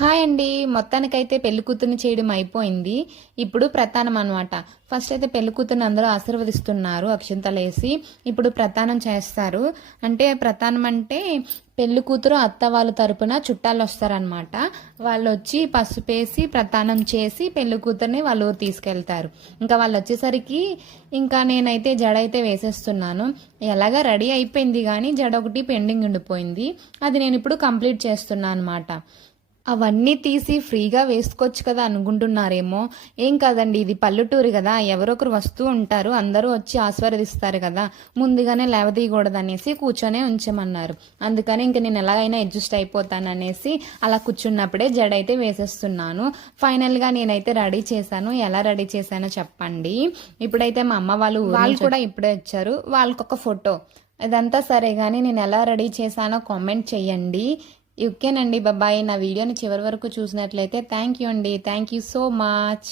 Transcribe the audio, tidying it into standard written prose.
Hi అండి. మొత్తానికైతే పెళ్లి కూతుర్ని చేయడం అయిపోయింది. ఇప్పుడు ప్రతానం అనమాట. ఫస్ట్ అయితే పెళ్లి కూతుర్ని అందరూ ఆశీర్వదిస్తున్నారు అక్షింతలేసి. ఇప్పుడు ప్రతానం చేస్తారు. అంటే ప్రతానం అంటే పెళ్లి కూతురు అత్త వాళ్ళ తరపున చుట్టాలు వస్తారనమాట. వాళ్ళు వచ్చి పసుపేసి ప్రతానం చేసి పెళ్లి కూతుర్ని వాళ్ళ ఊరు తీసుకెళ్తారు. ఇంకా వాళ్ళు వచ్చేసరికి ఇంకా నేనైతే జడ అయితే వేసేస్తున్నాను. ఎలాగా రెడీ అయిపోయింది కానీ జడ ఒకటి పెండింగ్ ఉండిపోయింది. అది నేను ఇప్పుడు కంప్లీట్ చేస్తున్నాను అనమాట. అవన్నీ తీసి ఫ్రీగా వేసుకోవచ్చు కదా అనుకుంటున్నారేమో. ఏం కాదండి, ఇది పల్లెటూరు కదా, ఎవరొకరు వస్తూ ఉంటారు, అందరూ వచ్చి ఆశీర్వదిస్తారు కదా, ముందుగానే లేవదీయకూడదనేసి కూర్చొనే ఉంచమన్నారు. అందుకని ఇంక నేను ఎలాగైనా అడ్జస్ట్ అయిపోతాననేసి అలా కూర్చున్నప్పుడే జడ అయితే వేసేస్తున్నాను. ఫైనల్గా నేనైతే రెడీ చేశాను. ఎలా రెడీ చేశానో చెప్పండి. ఇప్పుడైతే మా అమ్మ వాళ్ళు కూడా ఇప్పుడే వచ్చారు. వాళ్ళకొక ఫోటో. ఇదంతా సరే కానీ నేను ఎలా రెడీ చేశానో కామెంట్ చెయ్యండి. ఓకేనండి, బాబాయ్. నా వీడియోని చివరి వరకు చూసినట్లయితే థ్యాంక్ యూ అండి. Thank you so much.